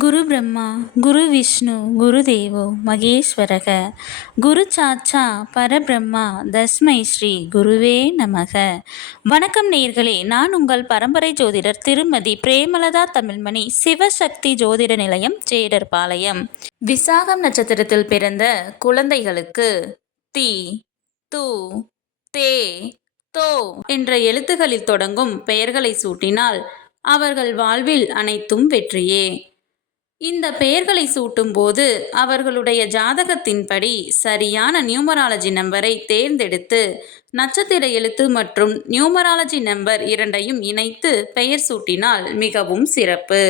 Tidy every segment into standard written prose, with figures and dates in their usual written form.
குரு பிரம்மா குரு விஷ்ணு குரு தேவோ மகேஸ்வரக குரு சாட்சா பரபிரம்மா தஸ்மை ஸ்ரீ குருவே நமக. வணக்கம் நேயர்களே, நான் உங்கள் பரம்பரை ஜோதிடர் திருமதி பிரேமலதா தமிழ்மணி, சிவசக்தி ஜோதிட நிலையம், ஜேடர்பாளையம். விசாகம் நட்சத்திரத்தில் பிறந்த குழந்தைகளுக்கு தி, து, தே, தோ என்ற எழுத்துகளில் தொடங்கும் பெயர்களை சூட்டினால் அவர்கள் வாழ்வில் அனைத்தும் வெற்றியே. இந்த பெயர்களை சூட்டும் போது அவர்களுடைய ஜாதகத்தின்படி சரியான நியூமராலஜி நம்பரை தேர்ந்தெடுத்து நட்சத்திர எழுத்து மற்றும் நியூமராலஜி நம்பர் இரண்டையும் இணைத்து பெயர் சூட்டினால் மிகவும் சிறப்பு.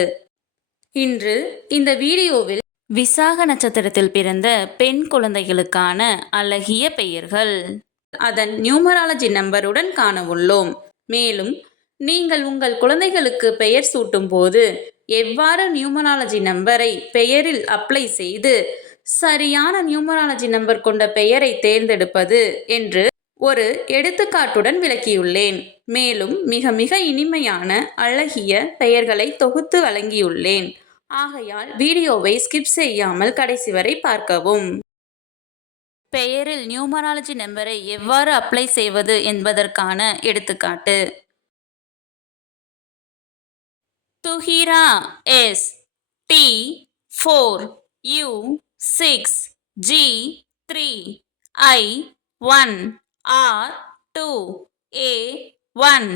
இன்று இந்த வீடியோவில் விசாக நட்சத்திரத்தில் பிறந்த பெண் குழந்தைகளுக்கான அழகிய பெயர்கள் அதன் நியூமராலஜி நம்பருடன் காண உள்ளோம். மேலும் நீங்கள் உங்கள் குழந்தைகளுக்கு பெயர் சூட்டும் போது எவ்வாறு நியூமராலஜி நம்பரை பெயரில் அப்ளை செய்து சரியான நியூமராலஜி நம்பர் கொண்ட பெயரை தேர்ந்தெடுப்பது என்று ஒரு எடுத்துக்காட்டுடன் விளக்கியுள்ளேன். மேலும் மிக மிக இனிமையான அழகிய பெயர்களை தொகுத்து வழங்கியுள்ளேன். ஆகையால் வீடியோவை ஸ்கிப் செய்யாமல் கடைசி வரை பார்க்கவும். பெயரில் நியூமராலஜி நம்பரை எவ்வாறு அப்ளை செய்வது என்பதற்கான எடுத்துக்காட்டு. துஹிரா எஸ் T4 U6 G3 I1 R2 A1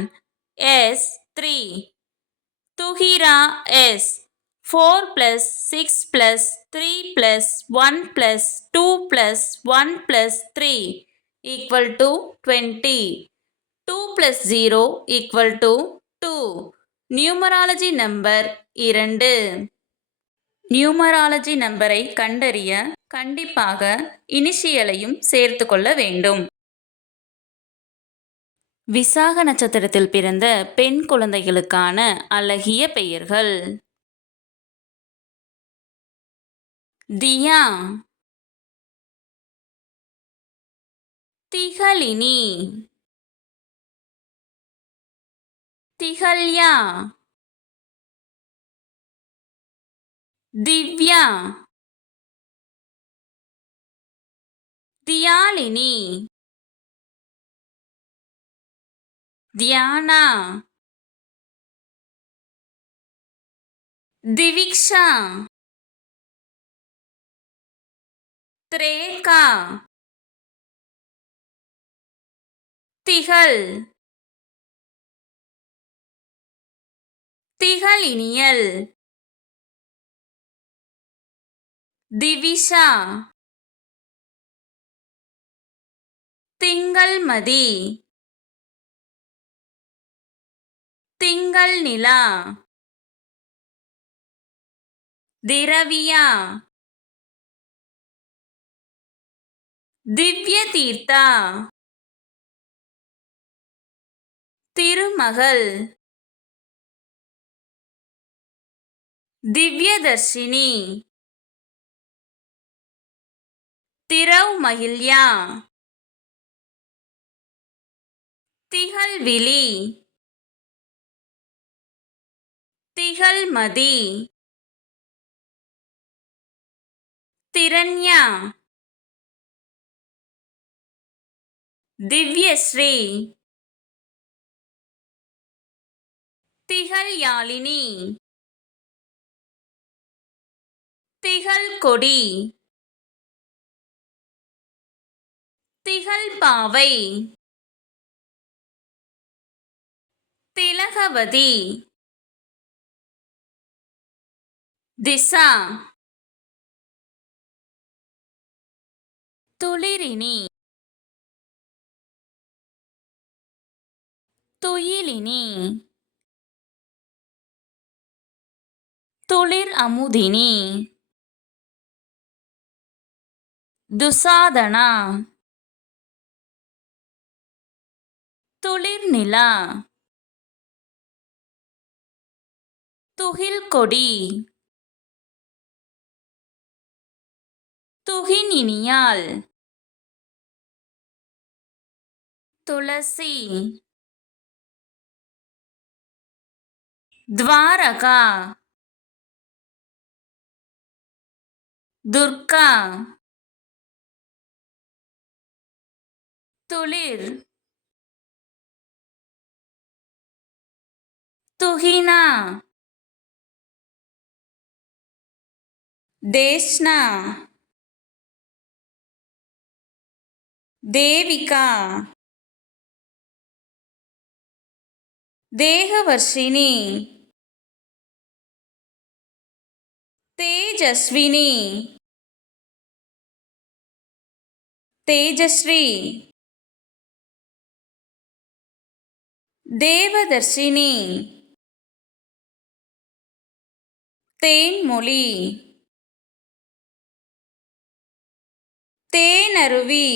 S3. துஹிரா எஸ் 4 + 6 + 3 + 1 + 2 + 1 + 3 = 20. 2 + 0 = 2. Numerology number 2. நியூமராலஜி நம்பரை கண்டறிய கண்டிப்பாக இனிஷியலையும் சேர்த்து கொள்ள வேண்டும். விசாக நட்சத்திரத்தில் பிறந்த பெண் குழந்தைகளுக்கான அழகிய பெயர்கள். தியா, திகழினி, திகல்யா, திவ்யா, தியாலினி, தியானா, திவிக்ஷா, திரேகா, திகழ், திகழினியல், திவிஷா, திங்கள்மதி, திங்கள் நிலா, திரவியா, திவ்ய தீர்த்தா, திருமகள், திவ்யதர்ஷினி, திரௌமகில்யா, திகழ்விழி, திகழ்மதி, திரண்யா, திவ்யஸ்ரீ, திகழ்யாழினி, திகழ்கொடி, திகழ்பாவை, திலகவதி, திசா, துளிரினி, துயிலினி, துளிர் அமுதினி, துசாதனா, துளிர் நிலா, துகில்கொடி, துகினினியாள், துளசி, துவாரகா, துர்கா, துளிர், துஹினா, தேஷ்னா, தேவிகா, தேகவர்ஷினி, தேஜஸ்வினி, தேஜஸ்ரீ, தேவதர்ஷினி, தேன்மொழி, தேனருவி,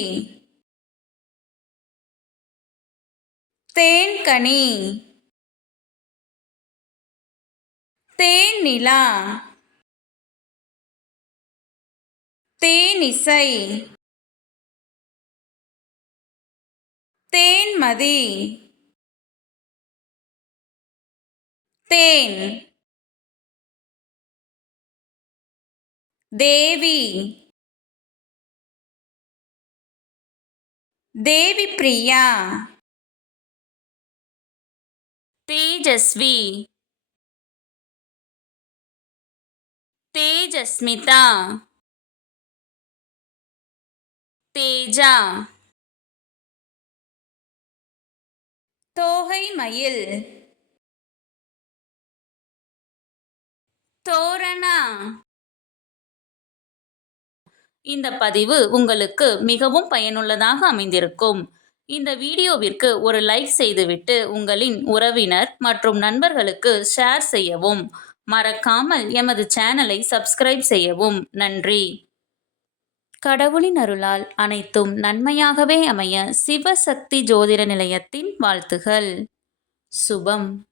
தேன்கனி, தேன்நிலா, தேனிசை, தேன்மதி, தேன், தேவி, தேவிப்பிரியா, தேஜஸ்வி, தேஜஸ்மிதா, தேஜா, தோகைமயில், தோரணா. இந்த பதிவு உங்களுக்கு மிகவும் பயனுள்ளதாக அமைந்திருக்கும். இந்த வீடியோவிற்கு ஒரு லைக் செய்துவிட்டு உங்களின் உறவினர் மற்றும் நண்பர்களுக்கு ஷேர் செய்யவும். மறக்காமல் எமது சேனலை சப்ஸ்கிரைப் செய்யவும். நன்றி. கடவுளின் அருளால் அனைத்தும் நன்மையாகவே அமைய சிவசக்தி ஜோதிட நிலையத்தின் வாழ்த்துகள். சுபம்.